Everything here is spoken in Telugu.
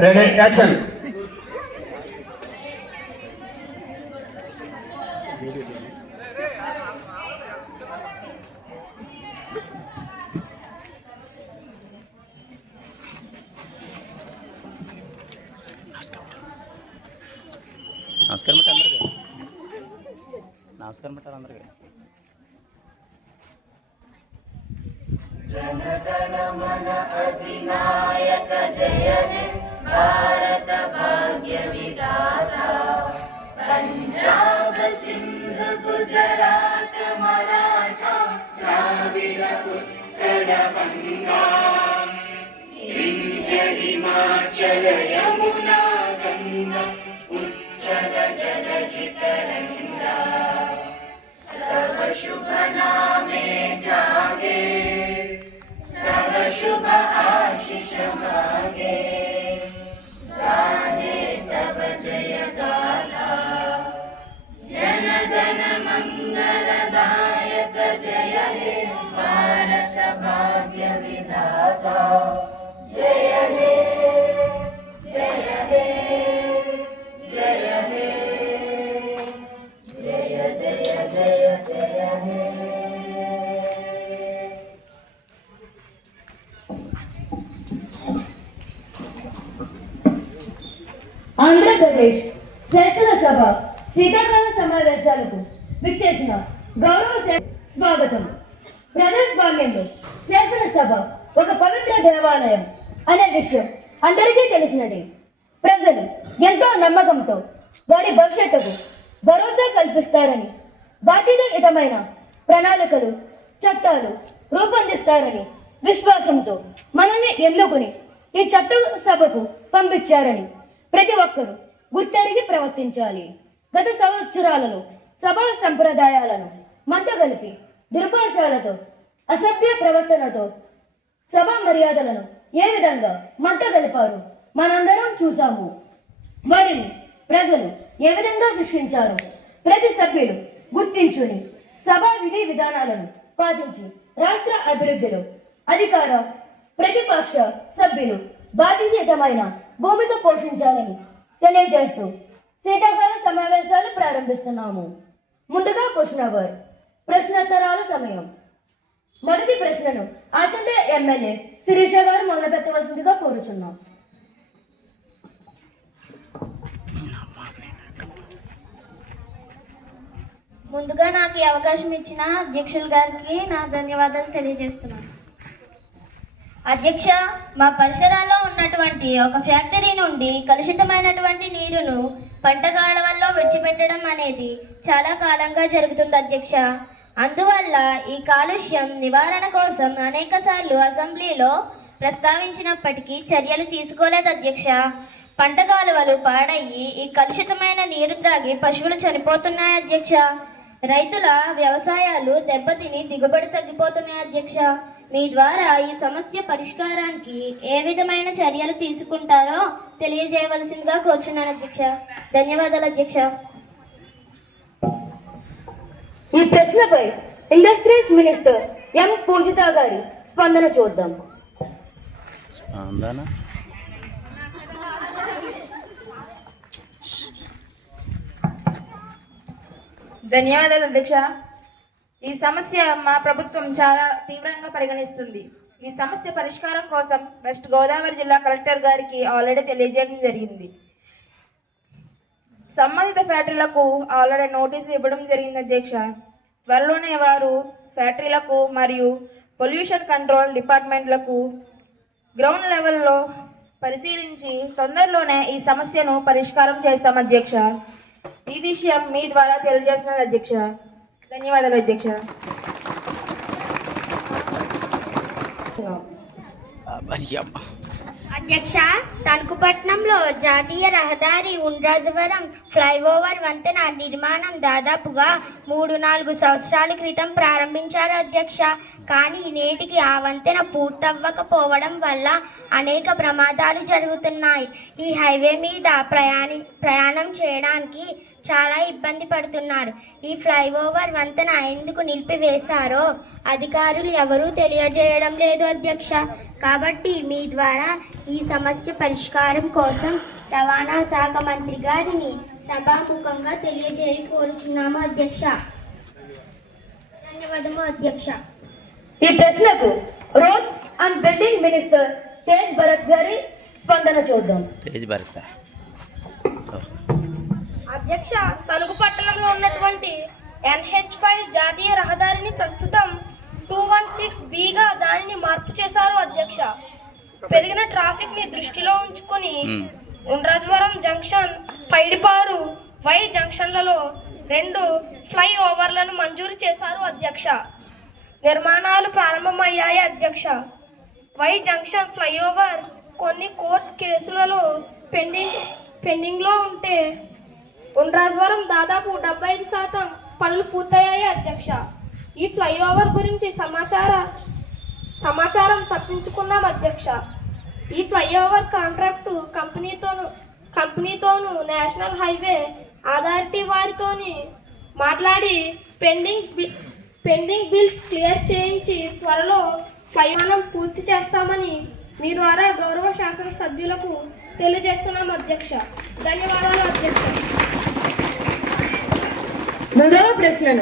Ready action. నమస్కారం పెట్టారు అందరికీ. నమస్కారం పెట్టారు అందరికీ. जनगण मन अधिनायक जय हे भारत भाग्य विधाता पंजाब सिंध गुजरात मराठा द्राविड़ उत्कल गंगा विंध्य हिमाचल यमुना गंगा उच्चल जलधि तरंगा तव शुभ नामे जागे तव शुभ आशीष मागे गाहे तव जय गाथा जन गण मंगलदायक जय हे भारत भाग्य विधाता जय हे जय हे जय हे जय जय जय जय हे. ఆంధ్రప్రదేశ్ శాసనసభ శీతాకాల సమావేశాలకు విచ్చేసిన గౌరవ స్వాగతం. ప్రజాస్వామ్యంలో శాసనసభ ఒక పవిత్ర దేవాలయం అనే విషయం అందరికీ తెలిసినది. ప్రజలు ఎంతో నమ్మకంతో వారి భవిష్యత్తుకు భరోసా కల్పిస్తారని, బాధ్యతాయుతమైన ప్రణాళికలు చట్టాలు రూపొందిస్తారని విశ్వాసంతో మనల్ని ఎన్నుకుని ఈ చట్ట సభకు పంపించారని ప్రతి ఒక్కరూ గుర్తెరిగి ప్రవర్తించాలి. గత సంవత్సరాలలో సభా సంప్రదాయాలను మంటగలిపి దుర్భాషాలతో అసభ్య ప్రవర్తనతో సభా మర్యాదలను ఏ విధంగా మంటగలిపారు మనందరం చూసాము. వారిని ప్రజలు ఏ విధంగా శిక్షించారు ప్రతి సభ్యులు గుర్తించుని సభా విధి విధానాలను పాటించి రాష్ట్ర అభివృద్ధిలో అధికార ప్రతిపక్ష సభ్యులు బాధ్యతమైన భూమిక పోషించాలని తెలియజేస్తూ శీతాకాల సమావేశాలు ప్రారంభిస్తున్నాము. ముందుగా క్వశ్చన్ అవర్, ప్రశ్నోత్తరాల సమయం. మొదటి ప్రశ్నను ఆచంద ఎమ్మెల్యే శిరీష గారు మొదలుపెట్టవలసిందిగా కోరుచున్నాం. ముందుగా నాకు ఈ అవకాశం ఇచ్చిన అధ్యక్షుల గారికి నా ధన్యవాదాలు తెలియజేస్తున్నాను. అధ్యక్ష, మా పరిసరాల్లో ఉన్నటువంటి ఒక ఫ్యాక్టరీ నుండి కలుషితమైనటువంటి నీరును పంట కాలువల్లో విడిచిపెట్టడం అనేది చాలా కాలంగా జరుగుతుంది అధ్యక్ష. అందువల్ల ఈ కాలుష్యం నివారణ కోసం అనేకసార్లు అసెంబ్లీలో ప్రస్తావించినప్పటికీ చర్యలు తీసుకోలేదు అధ్యక్ష. పంట కాలువలు పాడయ్యి ఈ కలుషితమైన నీరు త్రాగి పశువులు చనిపోతున్నాయి అధ్యక్ష. రైతుల వ్యవసాయాలు దెబ్బతిని దిగుబడి తగ్గిపోతున్నాయి అధ్యక్ష. మీ ద్వారా ఈ సమస్య పరిష్కారానికి ఏ విధమైన చర్యలు తీసుకుంటారో తెలియజేయవలసిందిగా కోరుచున్నాను అధ్యక్ష. ధన్యవాదాలు అధ్యక్ష. ఈ ప్రశ్నపై ఇండస్ట్రీస్ మినిస్టర్ ఎం పూజిత గారి స్పందన చూద్దాం. ధన్యవాదాలు అధ్యక్ష. ఈ సమస్య మా ప్రభుత్వం చాలా తీవ్రంగా పరిగణిస్తుంది. ఈ సమస్య పరిష్కారం కోసం వెస్ట్ గోదావరి జిల్లా కలెక్టర్ గారికి ఆల్రెడీ తెలియజేయడం జరిగింది. సంబంధిత ఫ్యాక్టరీలకు ఆల్రెడీ నోటీసులు ఇవ్వడం జరిగింది అధ్యక్ష. త్వరలోనే వారు ఫ్యాక్టరీలకు మరియు పొల్యూషన్ కంట్రోల్ డిపార్ట్మెంట్లకు గ్రౌండ్ లెవెల్లో పరిశీలించి తొందరలోనే ఈ సమస్యను పరిష్కారం చేస్తాం అధ్యక్ష. ఈ విషయం మీ ద్వారా తెలియజేస్తున్నది అధ్యక్ష. ధన్యవాదాలు అధ్యక్ష. అధ్యక్ష, తణుకుపట్నంలో జాతీయ రహదారి ఉండ్రాజవరం ఫ్లైఓవర్ వంతెన నిర్మాణం దాదాపుగా 3-4 సంవత్సరాల క్రితం ప్రారంభించారు అధ్యక్ష. కానీ నేటికి ఆ వంతెన పూర్తవ్వకపోవడం వల్ల అనేక ప్రమాదాలు జరుగుతున్నాయి. ఈ హైవే మీద ప్రయాణం చేయడానికి చాలా ఇబ్బంది పడుతున్నారు. ఈ ఫ్లైఓవర్ వంతెన ఎందుకు నిలిపివేశారో అధికారులు ఎవరూ తెలియజేయడం లేదు అధ్యక్ష. కాబట్టి మీ ద్వారా ఈ సమస్య పరిష్కారం కోసం రవాణా శాఖ మంత్రి గారిని సభాముఖంగా తెలియజేయ కోరుచున్నాము అధ్యక్ష. ధన్యవాదము అధ్యక్ష. ఈ ప్రశ్నకు roads and building minister Tej Bharat గారి స్పందన చూద్దాం. తేజ్ భరత్ అధ్యక్ష, తణుకు పట్టణంలో ఉన్నటువంటి NH5 జాతీయ రహదారిని ప్రస్తుతం 216Bగా దానిని మార్పు చేశారు అధ్యక్ష. పెరిగిన ట్రాఫిక్ ని దృష్టిలో ఉంచుకొని ఉండ్రాజవరం జంక్షన్, పైడిపారు వై జంక్షన్లలో 2 ఫ్లైఓవర్లను మంజూరు చేశారు అధ్యక్ష. నిర్మాణాలు ప్రారంభమయ్యాయి అధ్యక్ష. వై జంక్షన్ ఫ్లైఓవర్ కొన్ని కోర్టు కేసులలో పెండింగ్లో ఉంటే ఉండ్రాజవరం దాదాపు 75% పనులు పూర్తయ్యాయి అధ్యక్ష. ఈ ఫ్లైఓవర్ గురించి సమాచారం తప్పించుకున్నాం అధ్యక్ష. ఈ ఫ్లైఓవర్ కాంట్రాక్టు కంపెనీతోనూ నేషనల్ హైవే అథారిటీ వారితోని మాట్లాడి పెండింగ్ బిల్స్ క్లియర్ చేయించి త్వరలో ఫ్లైఓవర్ పూర్తి చేస్తామని మీ ద్వారా గౌరవ శాసనసభ్యులకు తెలియజేస్తున్నాం అధ్యక్ష. ధన్యవాదాలు అధ్యక్ష. మూడవ ప్రశ్నను